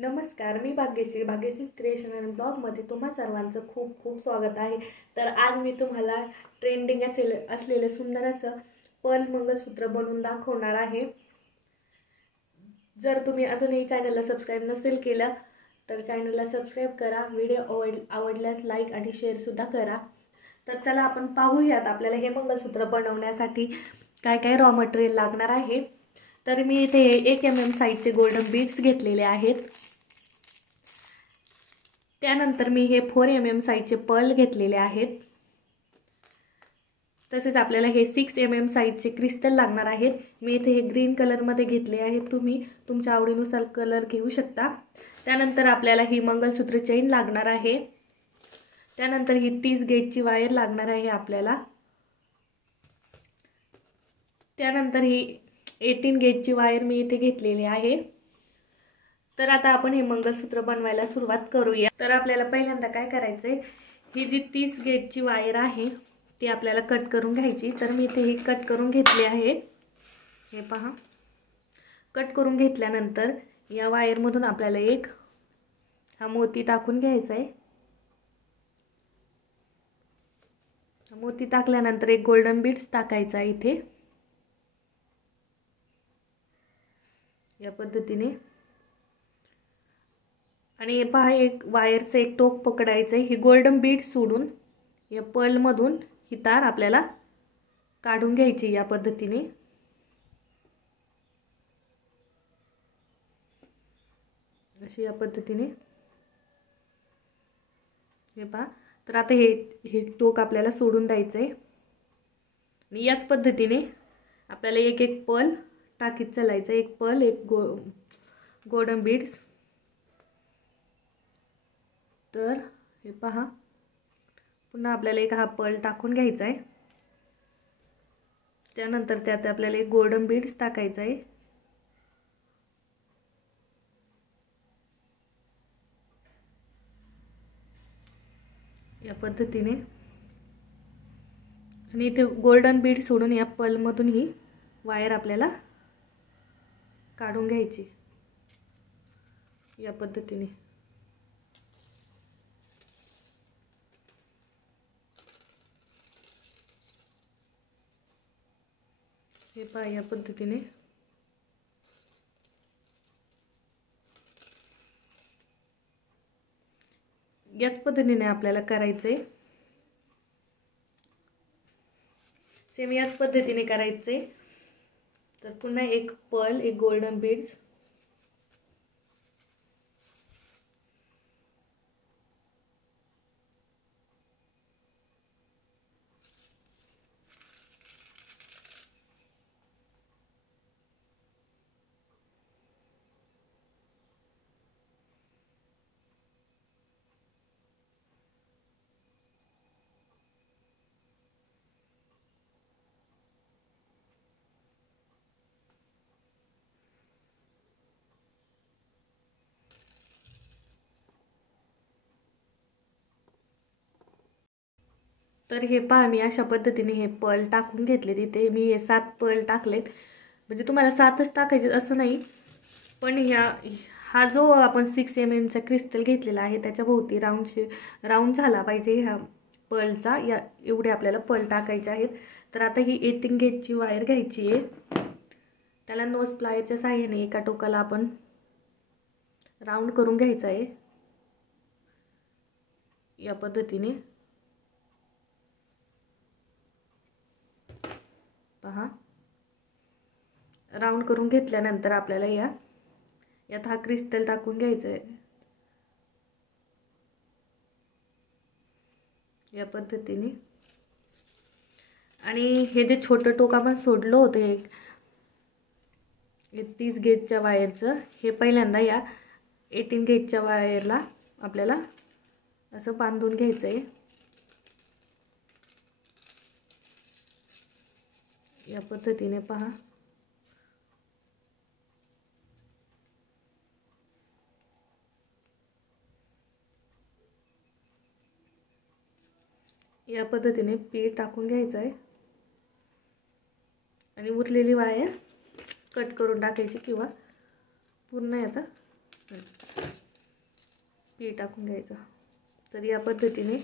नमस्कार, मी Bhagyashree creation and ब्लॉगमध्ये तुम्हा सर्वांचं खूप खूप स्वागत आहे। तर आज मी तुम्हाला ट्रेंडिंग असलेले सुंदर असं पर्ल मंगलसूत्र बनवून दाखवणार आहे। जर तुम्ही अजूनही चॅनलला सबस्क्राइब नसेल केलं तर चॅनलला सबस्क्राइब करा, व्हिडिओ आवडल्यास लाईक आणि शेअर सुद्धा करा। तर चला आपण पाहूयात आपल्याला हे मंगलसूत्र बनवण्यासाठी काय काय रॉ मटेरियल लागणार आहे। तर मी इथे 1 mm साइजचे गोल्डन बीड्स घेतलेले आहेत। त्यानंतर मी हे 4 mm साइजचे पर्ल घेतलेले आहेत। तसेच आपल्याला हे 6 mm साइजचे क्रिस्टल लागणार आहेत। मी इथे हे ग्रीन कलर मध्ये घेतले आहे, तुम्ही तुमच्या आवडीनुसार कलर घेऊ शकता। त्यानंतर आपल्याला ही मंगलसूत्र चेन लागणार आहे। त्यानंतर ही 30 गेजची वायर लागणार आहे आपल्याला। त्यानंतर ही 18 गेजची वायर मी इथे घेतलेली आहे। तर आता आपण हे मंगलसूत्र बनवायला सुरुवात करूया। तर आपल्याला पहिल्यांदा काय करायचंय, ही जी 30 गेजची वायर आहे ती आपल्याला कट करून घ्यायची। तर मी इथे ही कट करून घेतली आहे, हे पहा। कट करून घेतल्यानंतर या वायर मधून आपल्याला एक हा मोती टाकून घ्यायचा आहे। मोती टाकल्यानंतर एक गोल्डन बीड्स टाकायचा इथे, या पद्धतीने। आणि हे पहा, एक वायरचं एक टोक पकडायचं आहे। ही गोल्डन बीड सोडून या पर्ल मधून ही तार आपल्याला काढून घ्यायची या पद्धतीने, अशी या पद्धतीने, हे पहा। तर आता हे टोक आपल्याला सोडून द्यायचं आहे आणि याच पद्धतीने आपल्याला एक एक पर्ल टाकीत चालायचं। एक पर्ल, एक गोल्डन बीड्स। तर हे पहा, पुन्हा आपल्याला एक हा पर्ल टाकून घ्यायचा आहे। त्यानंतर त्यात आपल्याला एक गोल्डन बीड्स टाकायचा आहे। या पद्धतीने, आणि इथे गोल्डन बीड सोडून या पर्ल मधून ही वायर आपल्याला काढून घ्यायची या पद्धतीने। हे पहा, या पद्धतीने। याच पद्धतीने आपल्याला करायचंय, सेम याच पद्धतीने करायचंय। तर पुन्हा एक पर्ल, एक गोल्डन बीड्स, तर हे पहा, मी अशा पद्धतीने हे पर्ल टाकून घेतले। तिथे मी हे 7 पर्ल टाकलेत, म्हणजे तुम्हाला 7च टाकायचे असं नाही, पण हा जो आपण 6 mm चा क्रिस्टल घेतलेला आहे त्याच्या भोवती राऊंड झाला पाहिजे ह्या पर्लचा। या एवढे आपल्याला पर्ल टाकायचे आहेत। तर आता ही 18 गेजची वायर घ्यायची आहे, त्याला नोज प्लायरच्या साहाय्याने एका टोकाला आपण राऊंड करून घ्यायचा आहे या पद्धतीने, पहा। राऊंड करून घेतल्यानंतर आपल्याला यात हा क्रिस्टल टाकून घ्यायचा आहे या पद्धतीने। आणि हे जे छोटं टोक आपण सोडलं होतं हे 30 गेजच्या वायरचं, हे पहिल्यांदा या 18 गेजच्या वायरला आपल्याला असं बांधून घ्यायचं आहे या पद्धतीने, पहा। या पद्धतीने पीठ टाकून घ्यायचं आहे आणि उरलेली वायर कट करून टाकायची किंवा पूर्ण याचा पीठ टाकून घ्यायचं. तर या पद्धतीने.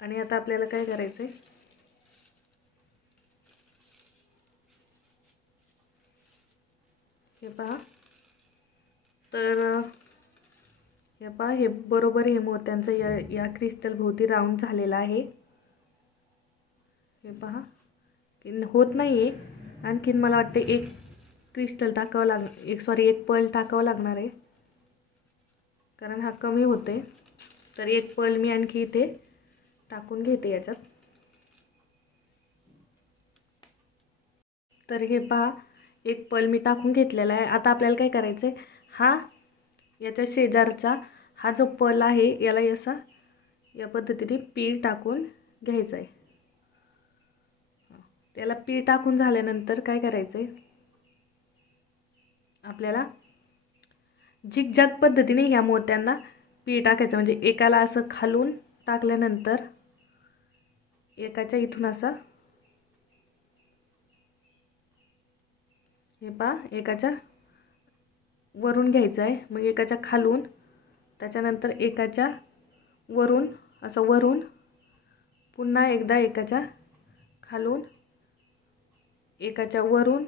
आणि आता आपल्याला काय करायचं आहे, हे पहा. तर हे पहा, हे बरोबर हे मोत्यांचं या क्रिस्टल भोवती राऊंड झालेला आहे. हे पहा की होत नाही आहे. आणखीन मला वाटते एक क्रिस्टल टाकावं एक पर्ल टाकावं लागणार आहे, कारण हा कमी होते. तर एक पर्ल मी आणखी इथे टाकून घेते याच्यात. तर हे पहा, एक पर्ल मी टाकून घेतलेला आहे. आता आपल्याला काय करायचं आहे, याच्या शेजारचा हा जो पर्ल आहे याला असा या पद्धतीने पीठ टाकून घ्यायचं आहे. त्याला पीठ टाकून झाल्यानंतर काय करायचं आहे, आपल्याला झिगझॅग पद्धतीने ह्या मोत्यांना पीठ टाकायचं. म्हणजे एकाला असं खालून टाकल्यानंतर एकाच्या इथून असा, हे पहा, एकाच्या वरून घ्यायचं आहे. मग एकाच्या खालून, त्याच्यानंतर एकाच्या वरून, असं वरून, पुन्हा एकदा एकाच्या खालून, एकाच्या वरून,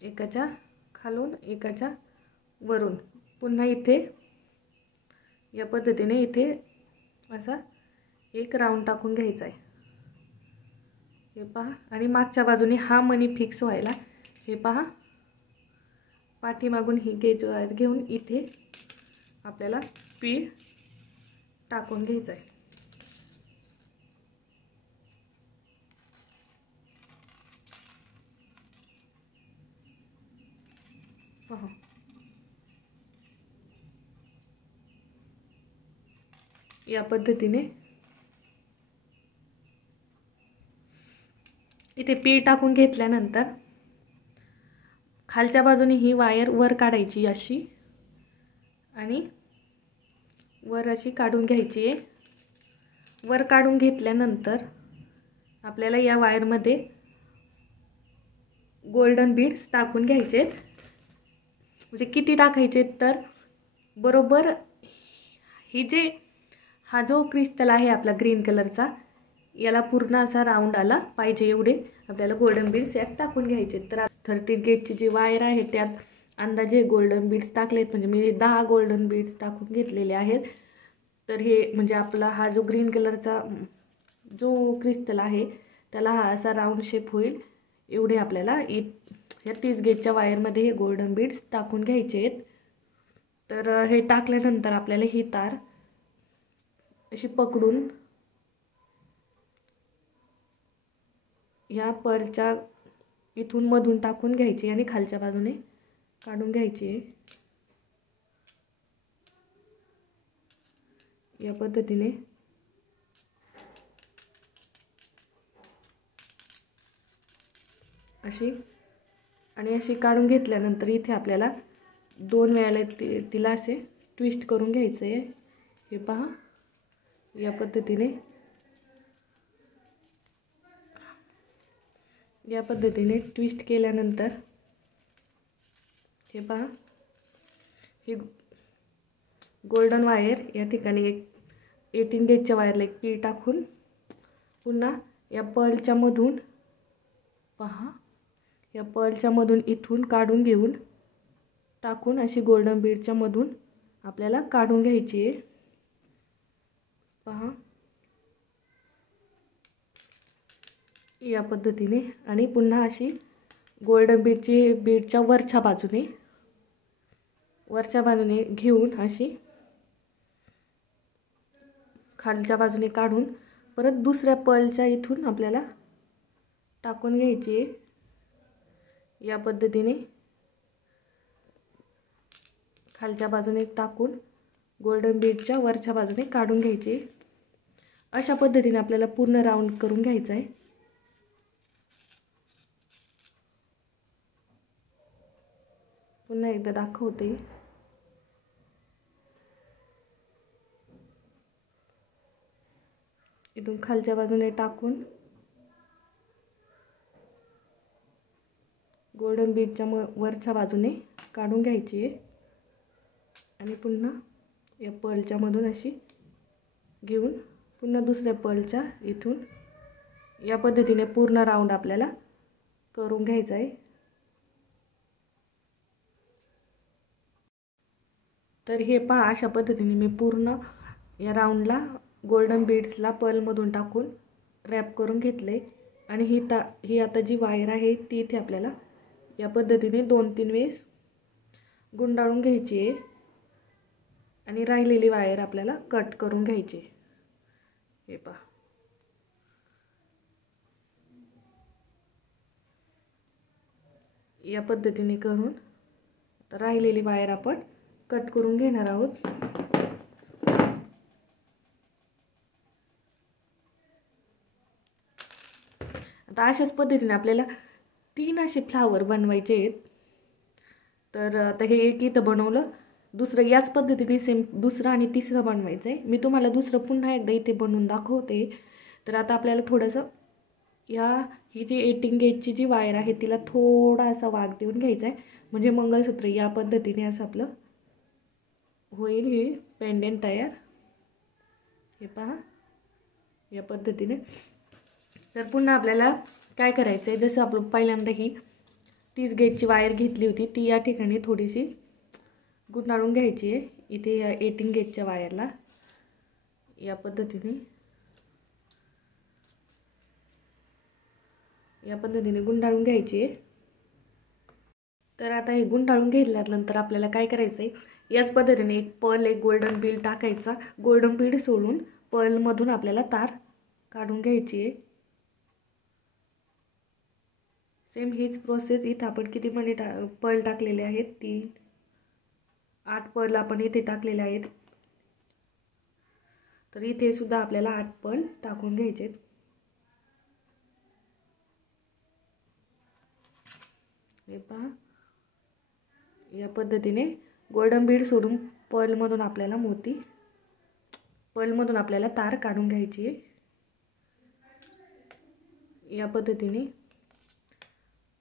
एकाच्या खालून, एकाच्या वरून, पुन्हा इथे या पद्धतीने इथे असा एक राऊंड टाकून घ्यायचा आहे. हे पहा. आणि मागच्या बाजूने हा मणी फिक्स व्हायला हे पहा, पाठीमागून ही गेज वायर घेऊन इथे आपल्याला पीठ टाकून घ्यायचं आहे. पहा, या पद्धतीने इथे पीठ टाकून घेतल्यानंतर खालच्या बाजूने ही वायर वर काढायची अशी, आणि वर अशी काढून घ्यायची आहे. वर काढून घेतल्यानंतर आपल्याला या वायरमध्ये गोल्डन बीड्स टाकून घ्यायचे. म्हणजे किती टाकायचे, तर बरोबर हा जो क्रिस्टल आहे आपला ग्रीन कलरचा, याला पूर्ण असा राऊंड आला पाहिजे एवढे आपल्याला गोल्डन बीड्स यात टाकून घ्यायचे. तर 13 गेजची जी वायर आहे त्यात अंदाजे गोल्डन बीड्स टाकलेत. म्हणजे मी 10 गोल्डन बीड्स टाकून घेतलेले आहेत. तर हे म्हणजे आपला हा जो ग्रीन कलरचा जो क्रिस्टल आहे त्याला हा असा राऊंड शेप होईल एवढे आपल्याला ह्या 30 गेजच्या वायरमध्ये हे गोल्डन बीड्स टाकून घ्यायचे आहेत. तर हे टाकल्यानंतर आपल्याला ही तार अशी पकडून या पर्लच्या इथून मधून टाकून घ्यायची आणि खालच्या बाजूने काढून घ्यायची. या पद्धतीने अशी, आणि अशी काढून घेतल्यानंतर इथे आपल्याला 2 वेळेला तिला असे ट्विस्ट करून घ्यायचं आहे. हे पहा, या पद्धतीने ट्विस्ट केल्यानंतर हे पहा, ही गोल्डन वायर या ठिकाणी एक 18 गेजच्या वायरला एक पीठ टाकून पुन्हा या पर्लच्या मधून पहा, या पर्लच्या मधून इथून काढून घेऊन टाकून अशी गोल्डन बीडच्या मधून आपल्याला काढून घ्यायची आहे. पहा, या पद्धतीने. आणि पुन्हा अशी गोल्डन बीडच्या वरच्या बाजूने घेऊन अशी खालच्या बाजूने काढून परत दुसऱ्या पर्लच्या इथून आपल्याला टाकून घ्यायची आहे. या पद्धतीने खालच्या बाजूने टाकून गोल्डन बीडच्या वरच्या बाजूने काढून घ्यायची. अशा पद्धतीने आपल्याला पूर्ण राऊंड करून घ्यायचा आहे. पुन्हा एकदा दाखवते. इथून खालच्या बाजूने टाकून गोल्डन बीडच्या वरच्या बाजूने काढून घ्यायची आहे. आणि पुन्हा या पर्लच्या मधून अशी घेऊन पुन्हा दुसऱ्या पर्लच्या इथून या पद्धतीने पूर्ण राऊंड आपल्याला करून घ्यायचा आहे। तर हे पहा, अशा पद्धतीने मी पूर्ण या राऊंडला गोल्डन बीड्सला पर्लमधून टाकून रॅप करून घेतले आणि ही आता जी वायर आहे ती इथे आपल्याला या पद्धतीने 2-3 वेळेस गुंडाळून घ्यायची आहे आणि राहिलेली वायर आपल्याला कट करून घ्यायची। हे पहा, या पद्धतीने करून राहिलेली वायर आपण कट करून घेणार आहोत। आता अशाच पद्धतीने आपल्याला 3 असे फ्लावर बनवायचे आहेत। तर आता हे एक इथं बनवलं, दुसरं याच पद्धतीने सेम दुसरं आणि तिसरं बनवायचं आहे। मी तुम्हाला दुसरं पुन्हा एकदा इथे बनवून दाखवते। तर आता आपल्याला थोडंसं ही जी 18 गेजची जी वायर आहे तिला थोडासा वाग देऊन घ्यायचा आहे, म्हणजे मंगळसूत्र या पद्धतीने असं आपलं होईल हे पेंडेंट तयार। हे पहा, या पद्धतीने। तर पुन्हा आपल्याला काय करायचं आहे, जसं आपण पहिल्यांदा ही 30 गेजची वायर घेतली होती ती या ठिकाणी थोडीशी गुंडाळून घ्यायची आहे। इथे या 18 गेजच्या वायरला या पद्धतीने गुंडाळून घ्यायची आहे। तर आता हे गुंडाळून घेतल्यानंतर आपल्याला काय करायचं आहे, याच पद्धतीने एक पर्ल, एक गोल्डन बीड टाकायचा, गोल्डन बीड सोडून पर्लमधून आपल्याला तार काढून घ्यायची आहे। सेम हीच प्रोसेस इथं आपण किती मनी पर्ल टाकलेले आहेत, 8 पर्ल आपण इथे टाकलेले आहेत। तर इथे सुद्धा आपल्याला 8 पर्ल टाकून घ्यायचे। हे पहा, या पद्धतीने गोल्डन बीड सोडून पर्लमधून आपल्याला तार काढून घ्यायची आहे। या पद्धतीने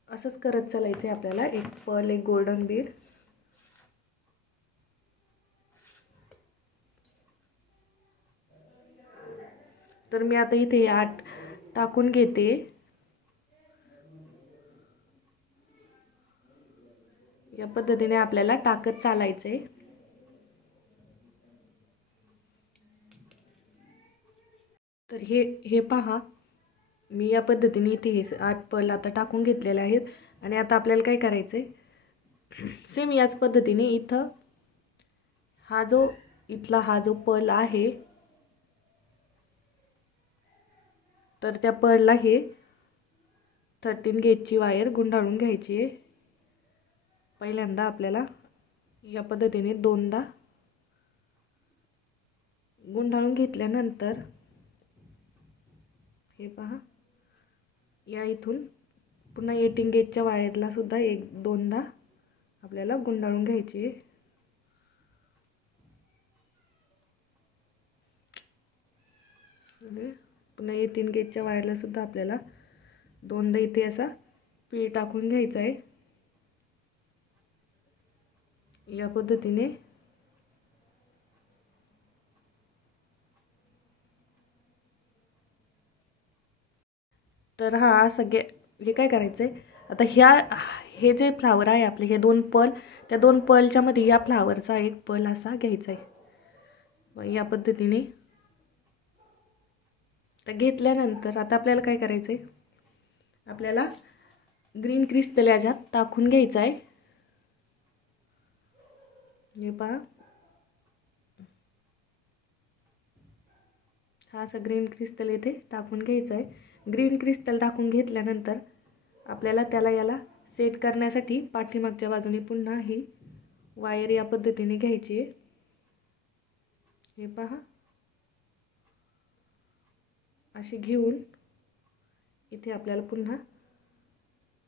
असंच करत चालायचं आहे आपल्याला, एक पर्ल, एक गोल्डन बीड। तर मी आता इथे 8 टाकून घेते। या पद्धतीने आपल्याला टाकत चालायचं आहे। तर हे पहा, मी या पद्धतीने इथे हे 8 पर्ल आता टाकून घेतलेले आहेत आणि आता आपल्याला काय करायचं आहे, सेम याच पद्धतीने इथं हा जो पर्ल आहे तर त्या पर्लला हे 13 गेजची वायर गुंडाळून घ्यायची आहे। पहिल्यांदा आपल्याला या पद्धतीने 2दा गुंडाळून घेतल्यानंतर हे पहा, या इथून पुन्हा 18 गेजच्या वायरला सुद्धा 1-2दा आपल्याला गुंडाळून घ्यायची आहे। पुन्हा 18 गेजच्या वायरला सुद्धा आपल्याला 2दा इथे असा पीळ टाकून घ्यायचा आहे। या पद्धतीने तर हे काय करायचं आहे, आता हे जे फ्लावर आहे आपले, हे 2 पर्ल, त्या 2 पर्लच्या मध्ये या फ्लावरचा एक पर्ल असा घ्यायचा आहे। या पद्धतीने तर घेतल्यानंतर आता आपल्याला काय करायचं आहे, आपल्याला ग्रीन क्रिस्टल याच्यात टाकून घ्यायचा आहे। हे पहा, हा असा ग्रीन क्रिस्टल इथे टाकून घ्यायचा आहे। ग्रीन क्रिस्टल टाकून घेतल्यानंतर आपल्याला याला सेट करण्यासाठी पाठीमागच्या बाजूने पुन्हा ही वायर या पद्धतीने घ्यायची आहे। हे पहा, अशी घेऊन इथे आपल्याला पुन्हा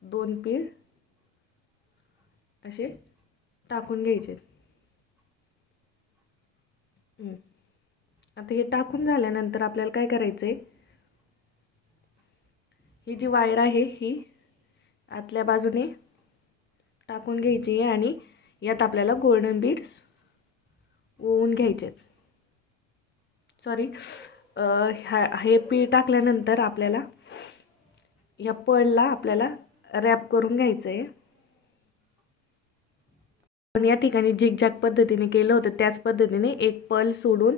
2 पीळ असे टाकून घ्यायचे। आता हे टाकून झाल्यानंतर आपल्याला काय करायचं आहे, ही जी वायर आहे ही आतल्या बाजूने टाकून घ्यायची आहे आणि यात आपल्याला गोल्डन बीड्स ओवून घ्यायचे. सॉरी, हे पीठ टाकल्यानंतर आपल्याला या पर्लला आपल्याला रॅप करून घ्यायचं आहे. पण या ठिकाणी झिगझॅग पद्धतीने केलं होतं त्याच पद्धतीने एक पर्ल सोडून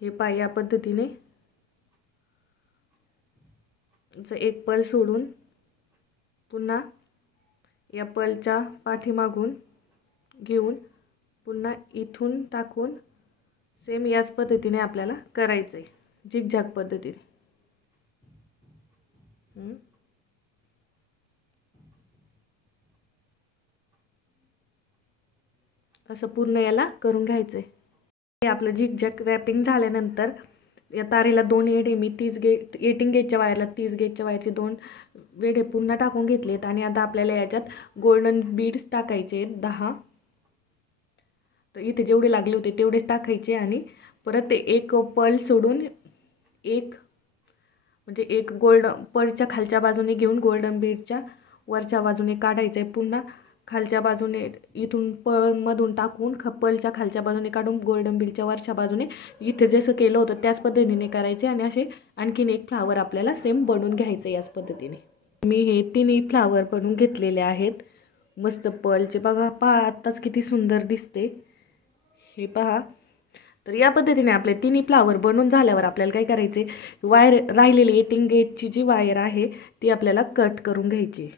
हे पाय या पद्धतीने एक पर्ल सोडून पुन्हा या पर्लच्या पाठीमागून घेऊन पुन्हा इथून टाकून सेम याच पद्धतीने आपल्याला करायचं आहे झिगझॅग पद्धतीने. असं पूर्ण याला करून घ्यायचं आहे. हे आपलं झिगझॅग रॅपिंग झाल्यानंतर या तारेला 2 येडे मी 18 गेजच्या वायरला 30 गेजच्या वायरचे 2 वेढे पुन्हा टाकून घेतलेत. आणि आता आपल्याला याच्यात गोल्डन बीड्स टाकायचे आहेत 10. तर इथे जेवढे लागले होते तेवढेच टाकायचे आणि परत ते एक पर्ल सोडून एक गोल्ड पर्लच्या खालच्या बाजूने घेऊन गोल्डन बीडच्या वरच्या बाजूने काढायचं आहे. पुन्हा खालच्या बाजूने इथून पर्लमधून टाकून पर्लच्या खालच्या बाजूने काढून गोल्डन बीडच्या वरच्या बाजूने इथे जसं केलं होतं त्याच पद्धतीने करायचे. आणि असे आणखीन एक फ्लावर आपल्याला सेम बनवून घ्यायचं याच पद्धतीने. मी हे 3 फ्लावर बनवून घेतलेले आहेत मस्त पर्लचे. बघा पहा आत्ताच किती सुंदर दिसते हे पहा. तर या पद्धतीने आपले 3 फ्लावर बनवून झाल्यावर आपल्याला काय करायचे, वायर राहिलेली 18 गेजची जी वायर आहे ती आपल्याला कट करून घ्यायची.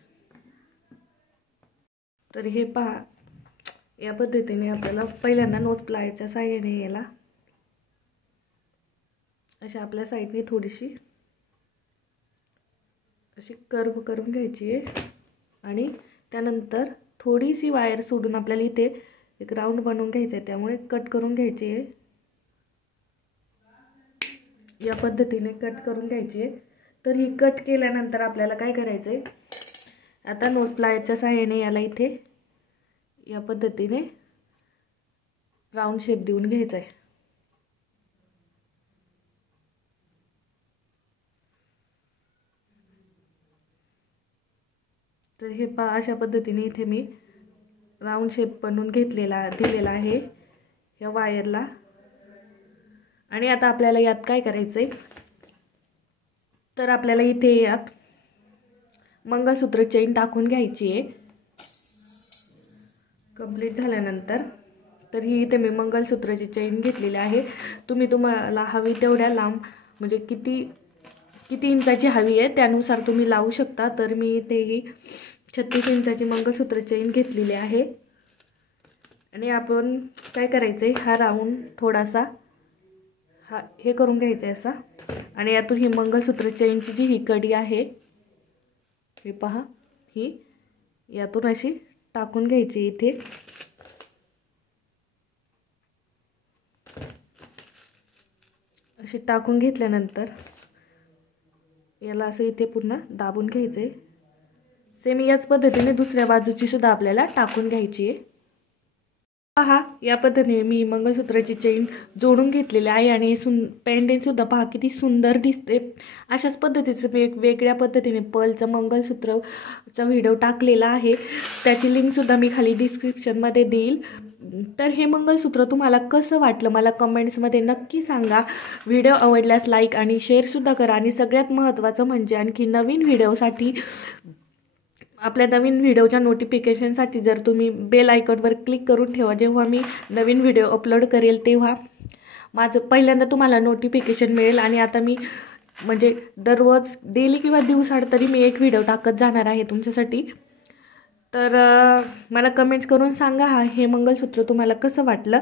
तर हे पहा या पद्धतीने आपल्याला पहिल्यांदा नोज प्लायरच्या साहाय्याने याला अशा आपल्या साईडने थोडीशी अशी कर्व करून घ्यायची आहे. आणि त्यानंतर थोडीशी वायर सोडून आपल्याला इथे एक राऊंड बनवून घ्यायचं आहे, त्यामुळे कट करून घ्यायची आहे. या पद्धतीने कट करून घ्यायची आहे. तर ही कट केल्यानंतर आपल्याला काय करायचं आहे, आता नोज प्लायरच्या साहाय्याने याला इथे या पद्धतीने राऊंड शेप देऊन घ्यायचा आहे. तर हे पहा अशा पद्धतीने इथे मी राऊंड शेप बनवून दिलेला आहे या वायरला. आणि आता आपल्याला यात काय करायचं आहे, तर आपल्याला इथे यात मंगळसूत्र चेन टाकून घ्यायची आहे कंप्लीट झाल्यानंतर. तर ही इथे मी मंगळसूत्राची चेन घेतलेली आहे. तुम्हाला हवी तेवढ्या लांब म्हणजे किती इंचाची हवी आहे त्यानुसार तुम्ही लावू शकता. तर मी इथे ही 36 इंचाची मंगळसूत्र चेन घेतलेली आहे. आणि आपण काय करायचं आहे, हा राऊंड थोडासा हे करून घ्यायचं आहे असा. आणि यातून ही मंगळसूत्र चेनची जी ही कडी आहे हे पहा, ही यातून अशी टाकून घ्यायची इथे. अशी टाकून घेतल्यानंतर याला असं इथे पुन्हा दाबून घ्यायचं आहे. सेम याच पद्धतीने दुसऱ्या बाजूची सुद्धा आपल्याला टाकून घ्यायची आहे. पहा या पद्धतीने मी मंगळसूत्राची चेन जोडून घेतलेली आहे. आणि पेंडेंट सुद्धा पहा किती सुंदर दिसते. अशाच पद्धतीचं मी एक वेगळ्या पद्धतीने पर्लचं मंगळसूत्रचा व्हिडिओ टाकलेला आहे, त्याची लिंकसुद्धा मी खाली डिस्क्रिप्शनमध्ये देईल. तर हे मंगळसूत्र तुम्हाला कसं वाटलं मला कमेंट्समध्ये नक्की सांगा. व्हिडिओ आवडल्यास लाईक आणि शेअरसुद्धा करा. आणि सगळ्यात महत्त्वाचं म्हणजे आणखी नवीन व्हिडिओसाठी आपल्या नवीन व्हिडिओच्या नोटिफिकेशनसाठी जर तुम्ही बेल आयकॉनवर क्लिक करून ठेवा, जेव्हा मी नवीन व्हिडिओ अपलोड करेल तेव्हा माझं पहिल्यांदा तुम्हाला नोटिफिकेशन मिळेल. आणि आता मी म्हणजे दररोज डेली किंवा दिवसाआड तरी मी एक व्हिडिओ टाकत जाणार आहे तुमच्यासाठी. तर मला कमेंट्स करून सांगा हे मंगळसूत्र तुम्हाला कसं वाटलं.